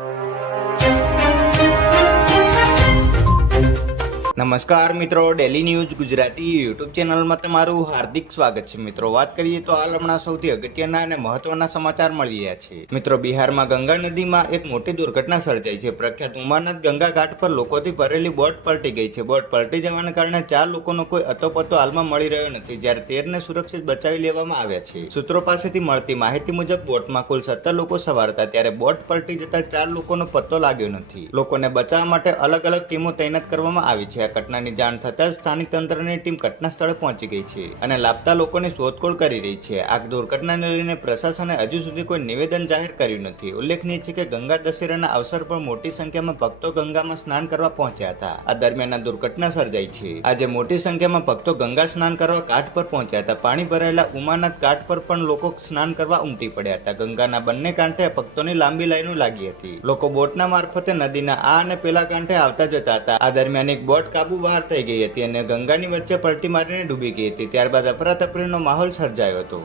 you. નમસ્કાર મિત્રો daily news Gujarati YouTube ચેનલમાં તમારું હાર્દિક સ્વાગત છે. મિત્રો, વાત કરીએ તો હાલ હમણાં સૌથી અગત્યના અને મહત્વના સમાચાર મળી રહ્યા છે. મિત્રો, બિહારમાં ગંગા નદીમાં એક મોટી દુર્ઘટના સર્જાઈ છે. પ્રખ્યાત ઉમાનાથ ગંગા ઘાટ પર લોકોથી ભરેલી બોટ પલટી ગઈ છે. બોટ પલટી જવાને કારણે ચાર લોકોનો કોઈ અતોપતો હાલમાં મળી રહ્યો નથી. જ્યારે તેરને સુરક્ષિત બચાવી લેવામાં આવ્યા છે. સૂત્રો પાસેથી મળતી માહિતી મુજબ, બોટમાં કુલ સત્તર લોકો સવાર હતા. ત્યારે બોટ પલટી જતા ચાર લોકોનો પત્તો લાગ્યો નથી. લોકોને બચાવવા માટે અલગ અલગ ટીમો તૈનાત કરવામાં આવી છે. આ ઘટનાની જાણ થતાં સ્થાનિક તંત્રની ટીમ ઘટના સ્થળે પહોંચી ગઈ છે અને લાપતા લોકોની શોધખોળ કરી રહી છે. આ દુર્ઘટનાને લઈને પ્રશાસને હજુ સુધી કોઈ નિવેદન જાહેર કર્યું નથી. ઉલ્લેખનીય છે કે ગંગા દશેરાના અવસર પર મોટી સંખ્યામાં ભક્તો ગંગામાં સ્નાન કરવા પહોંચ્યા હતા. આ દરમિયાન દુર્ઘટના સર્જાઈ છે. આજે મોટી સંખ્યામાં ભક્તો ગંગા સ્નાન કરવા ઘાટ પર પહોંચ્યા હતા. પાણી ભરાયેલા ઉમાના ઘાટ પર પણ લોકો સ્નાન કરવા ઉમટી પડ્યા હતા. ગંગાના બંને કાંઠે ભક્તોની લાંબી લાઈનો લાગી હતી. લોકો બોટના મારફતે નદીના આ અને પેલા કાંઠે આવતા જતા હતા. આ દરમિયાન એક બોટ કાબુ બહાર થઈ ગઈ હતી અને ગંગાની વચ્ચે પલટી મારીને ડૂબી ગઈ હતી. ત્યારબાદ અફરાતફરીનો માહોલ સર્જાયો હતો.